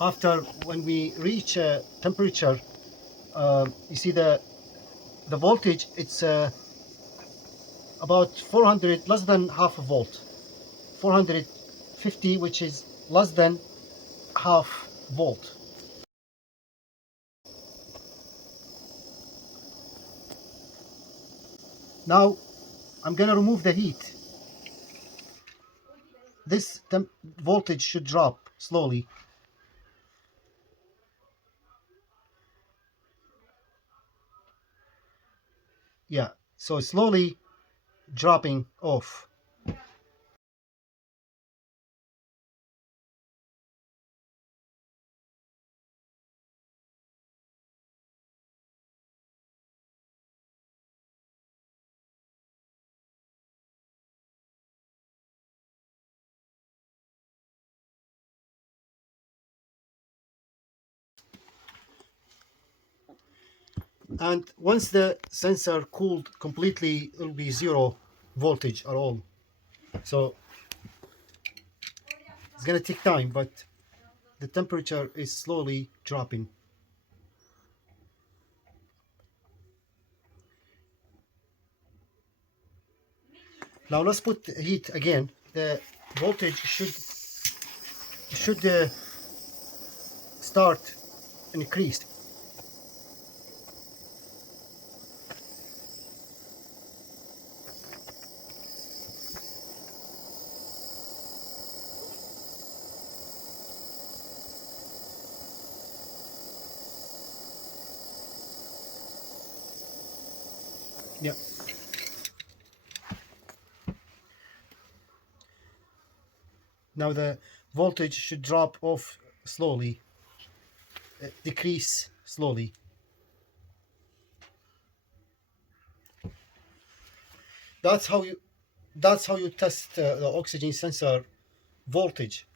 after when we reach temperature, you see the voltage, it's about 400, less than half a volt, 450, which is less than half volt. Now I'm gonna remove the heat. This voltage should drop slowly. Yeah, so slowly dropping off. And once the sensor cooled completely, it will be zero voltage at all. So it's gonna take time, but the temperature is slowly dropping. Now let's put heat again. The voltage should start increased. Yeah. Now the voltage should drop off slowly, decrease slowly. That's how you that's how you test the oxygen sensor voltage.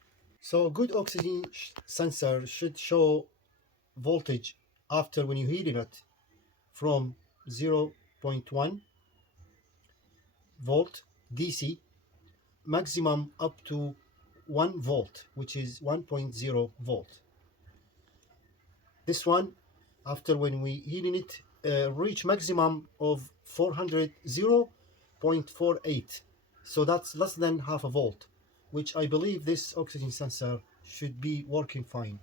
So a good oxygen sensor should show voltage after when you heating it from zero point 0.1 volt DC maximum up to 1 volt, which is 1.0 volt. This one, after when we heating it, reach maximum of 400 0.48. So that's less than half a volt, which I believe this oxygen sensor should be working fine.